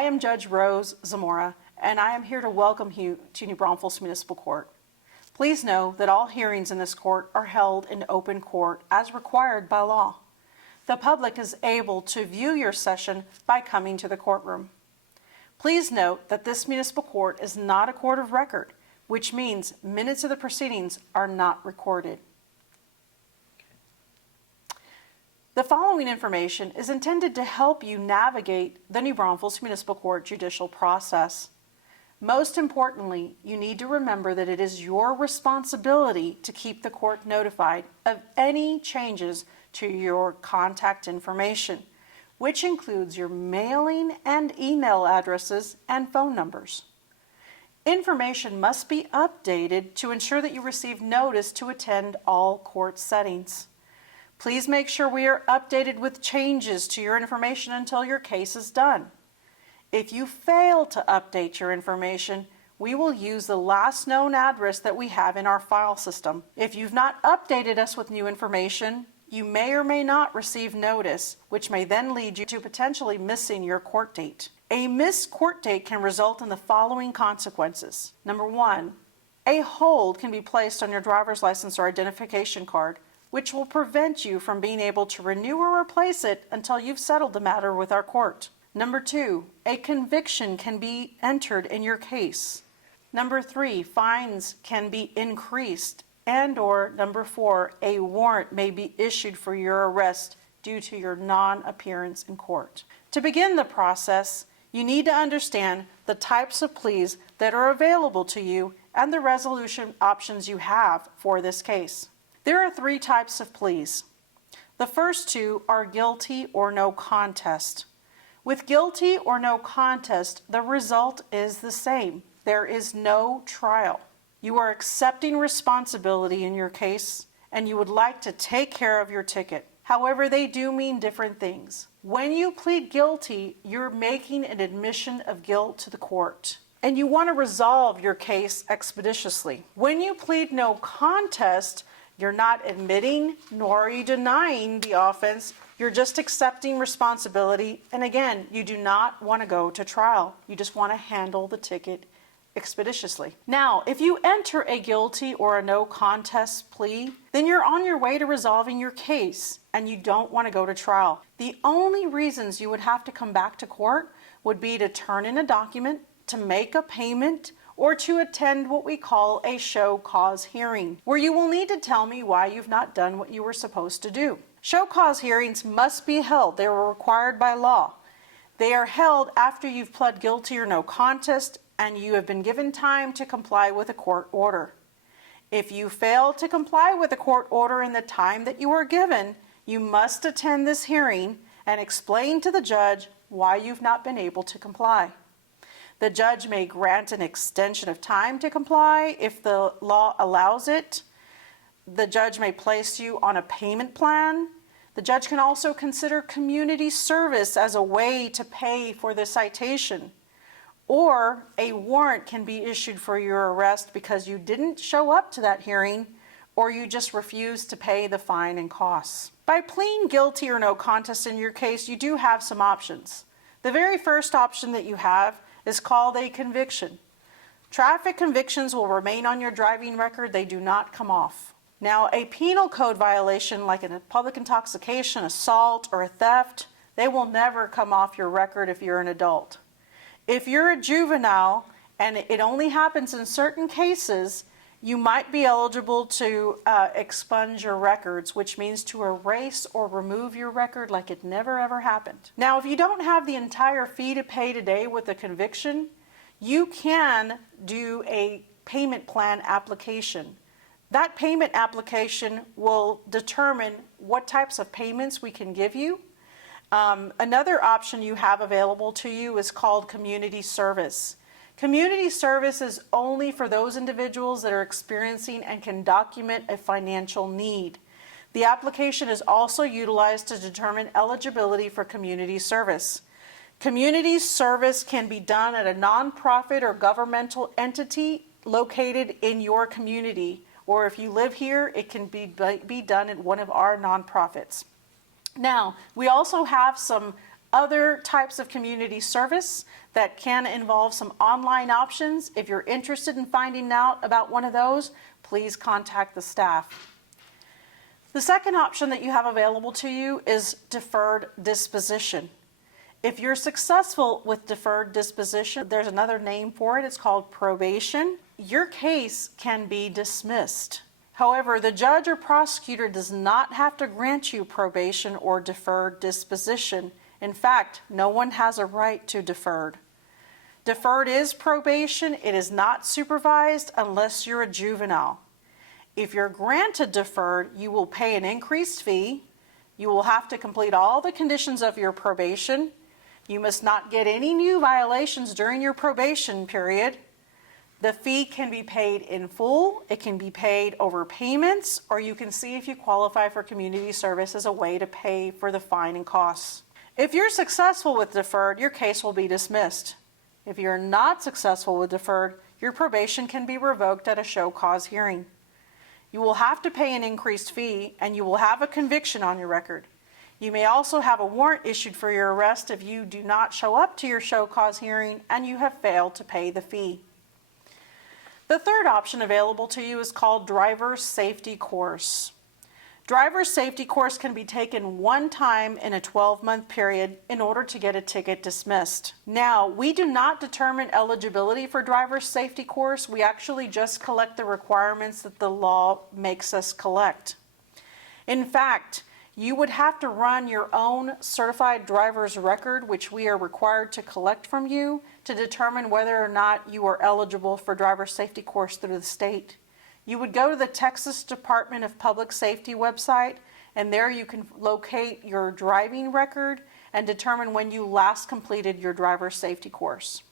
I am Judge Rose Zamora, and I am here to welcome you to New Braunfels Municipal Court. Please know that all hearings in this court are held in open court as required by law. The public is able to view your session by coming to the courtroom. Please note that this municipal court is not a court of record, which means minutes of the proceedings are not recorded. The following information is intended to help you navigate the New Braunfels Municipal Court judicial process. Most importantly, you need to remember that it is your responsibility to keep the court notified of any changes to your contact information, which includes your mailing and email addresses and phone numbers. Information must be updated to ensure that you receive notice to attend all court settings. Please make sure we are updated with changes to your information until your case is done. If you fail to update your information, we will use the last known address that we have in our file system. If you've not updated us with new information, you may or may not receive notice, which may then lead you to potentially missing your court date. A missed court date can result in the following consequences. Number one, a hold can be placed on your driver's license or identification card, which will prevent you from being able to renew or replace it until you've settled the matter with our court. Number two, a conviction can be entered in your case. Number three, fines can be increased. And/or number four, a warrant may be issued for your arrest due to your non-appearance in court. To begin the process, you need to understand the types of pleas that are available to you and the resolution options you have for this case. There are three types of pleas. The first two are guilty or no contest. With guilty or no contest, the result is the same. There is no trial. You are accepting responsibility in your case, and you would like to take care of your ticket. However, they do mean different things. When you plead guilty, you're making an admission of guilt to the court, and you want to resolve your case expeditiously. When you plead no contest, you're not admitting nor are you denying the offense. You're just accepting responsibility. And again, you do not want to go to trial. You just want to handle the ticket expeditiously. Now, if you enter a guilty or a no contest plea, then you're on your way to resolving your case and you don't want to go to trial. The only reasons you would have to come back to court would be to turn in a document, to make a payment, or to attend what we call a show cause hearing, where you will need to tell me why you've not done what you were supposed to do. Show cause hearings must be held. They are required by law. They are held after you've pled guilty or no contest and you have been given time to comply with a court order. If you fail to comply with a court order in the time that you are given, you must attend this hearing and explain to the judge why you've not been able to comply. The judge may grant an extension of time to comply if the law allows it. The judge may place you on a payment plan. The judge can also consider community service as a way to pay for the citation. Or a warrant can be issued for your arrest because you didn't show up to that hearing or you just refused to pay the fine and costs. By pleading guilty or no contest in your case, you do have some options. The very first option that you have is called a conviction. Traffic convictions will remain on your driving record. They do not come off. Now, a penal code violation like a public intoxication, assault, or a theft, they will never come off your record if you're an adult. If you're a juvenile and it only happens in certain cases, you might be eligible to expunge your records, which means to erase or remove your record like it never ever happened. Now, if you don't have the entire fee to pay today with a conviction, you can do a payment plan application. That payment application will determine what types of payments we can give you. Another option you have available to you is called community service. Community service is only for those individuals that are experiencing and can document a financial need. The application is also utilized to determine eligibility for community service. Community service can be done at a nonprofit or governmental entity located in your community, or if you live here, it can be done at one of our nonprofits. Now, we also have some other types of community service that can involve some online options. If you're interested in finding out about one of those, please contact the staff. The second option that you have available to you is deferred disposition. If you're successful with deferred disposition, there's another name for it. It's called probation. Your case can be dismissed. However, the judge or prosecutor does not have to grant you probation or deferred disposition. In fact, no one has a right to deferred. Deferred is probation. It is not supervised unless you're a juvenile. If you're granted deferred, you will pay an increased fee. You will have to complete all the conditions of your probation. You must not get any new violations during your probation period. The fee can be paid in full, it can be paid over payments, or you can see if you qualify for community service as a way to pay for the fine and costs. If you're successful with deferred, your case will be dismissed. If you're not successful with deferred, your probation can be revoked at a show cause hearing. You will have to pay an increased fee, and you will have a conviction on your record. You may also have a warrant issued for your arrest if you do not show up to your show cause hearing and you have failed to pay the fee. The third option available to you is called driver's safety course. Driver's safety course can be taken one time in a 12-month period in order to get a ticket dismissed. Now, we do not determine eligibility for driver's safety course. We actually just collect the requirements that the law makes us collect. In fact, you would have to run your own certified driver's record, which we are required to collect from you, to determine whether or not you are eligible for driver's safety course through the state. You would go to the Texas Department of Public Safety website, and there you can locate your driving record and determine when you last completed your driver's safety course.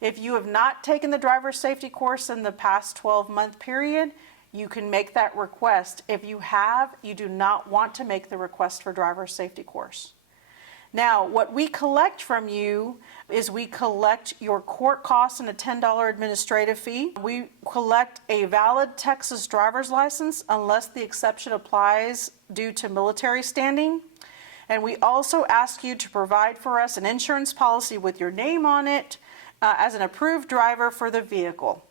If you have not taken the driver's safety course in the past 12-month period, you can make that request. If you have, you do not want to make the request for driver's safety course. Now, what we collect from you is we collect your court costs and a $10 administrative fee. We collect a valid Texas driver's license unless the exception applies due to military standing. And we also ask you to provide for us an insurance policy with your name on it as an approved driver for the vehicle.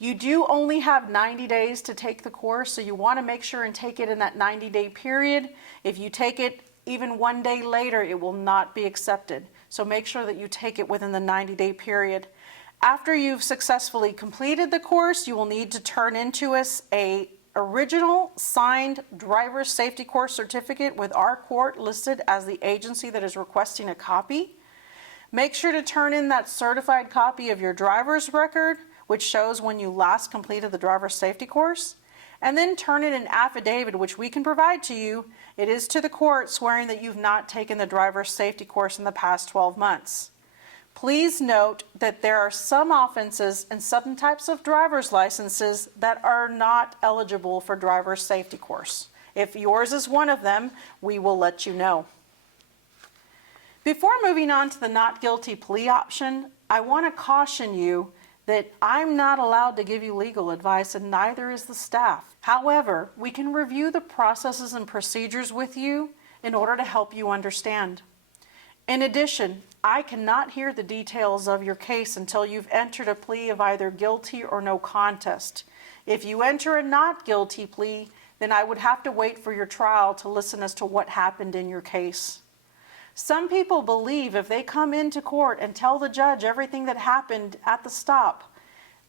You do only have 90 days to take the course, so you want to make sure and take it in that 90-day period. If you take it even one day later, it will not be accepted. So make sure that you take it within the 90-day period. After you've successfully completed the course, you will need to turn into us a original signed driver's safety course certificate with our court listed as the agency that is requesting a copy. Make sure to turn in that certified copy of your driver's record, which shows when you last completed the driver's safety course, and then turn in an affidavit, which we can provide to you. It is to the court swearing that you've not taken the driver's safety course in the past 12 months. Please note that there are some offenses and some types of driver's licenses that are not eligible for driver's safety course. If yours is one of them, we will let you know. Before moving on to the not guilty plea option, I want to caution you that I'm not allowed to give you legal advice, and neither is the staff. However, we can review the processes and procedures with you in order to help you understand. In addition, I cannot hear the details of your case until you've entered a plea of either guilty or no contest. If you enter a not guilty plea, then I would have to wait for your trial to listen as to what happened in your case. Some people believe if they come into court and tell the judge everything that happened at the stop,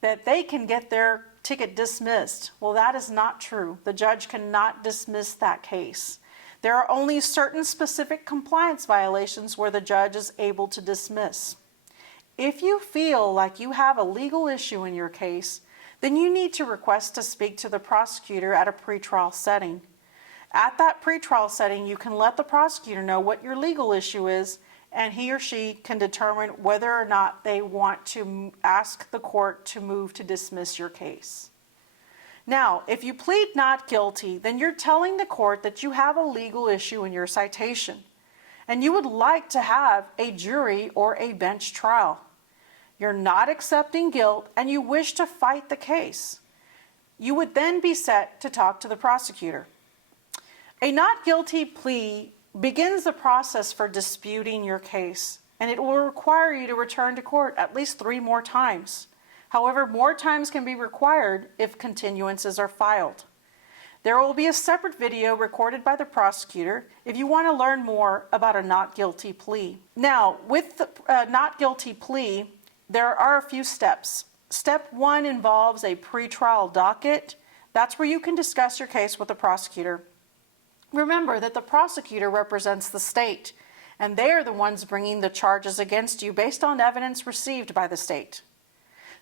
that they can get their ticket dismissed. Well, that is not true. The judge cannot dismiss that case. There are only certain specific compliance violations where the judge is able to dismiss. If you feel like you have a legal issue in your case, then you need to request to speak to the prosecutor at a pretrial setting. At that pretrial setting, you can let the prosecutor know what your legal issue is, and he or she can determine whether or not they want to ask the court to move to dismiss your case. Now, if you plead not guilty, then you're telling the court that you have a legal issue in your citation, and you would like to have a jury or a bench trial. You're not accepting guilt, and you wish to fight the case. You would then be set to talk to the prosecutor. A not guilty plea begins the process for disputing your case, and it will require you to return to court at least 3 more times. However, more times can be required if continuances are filed. There will be a separate video recorded by the prosecutor if you want to learn more about a not guilty plea. Now, with the not guilty plea, there are a few steps. Step 1 involves a pretrial docket. That's where you can discuss your case with the prosecutor. Remember that the prosecutor represents the state, and they are the ones bringing the charges against you based on evidence received by the state.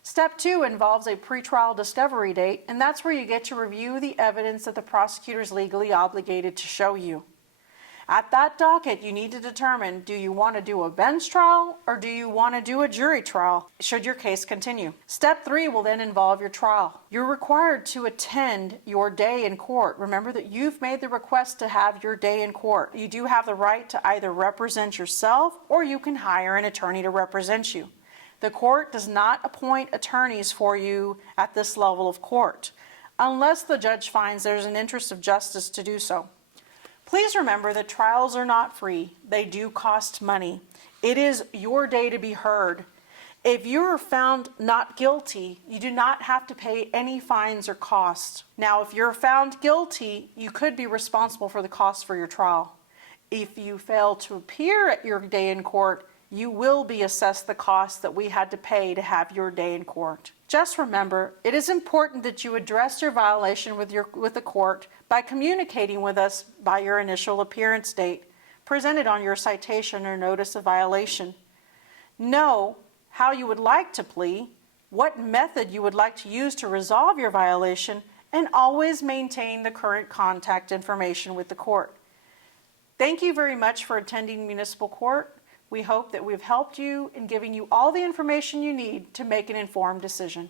Step 2 involves a pretrial discovery date, and that's where you get to review the evidence that the prosecutor is legally obligated to show you. At that docket, you need to determine, do you want to do a bench trial or do you want to do a jury trial, should your case continue. Step 3 will then involve your trial. You're required to attend your day in court. Remember that you've made the request to have your day in court. You do have the right to either represent yourself or you can hire an attorney to represent you. The court does not appoint attorneys for you at this level of court, unless the judge finds there's an interest of justice to do so. Please remember that trials are not free. They do cost money. It is your day to be heard. If you are found not guilty, you do not have to pay any fines or costs. Now, if you're found guilty, you could be responsible for the costs for your trial. If you fail to appear at your day in court, you will be assessed the cost that we had to pay to have your day in court. Just remember, it is important that you address your violation with the court by communicating with us by your initial appearance date, presented on your citation or notice of violation. Know how you would like to plea, what method you would like to use to resolve your violation, and always maintain the current contact information with the court. Thank you very much for attending municipal court. We hope that we've helped you in giving you all the information you need to make an informed decision.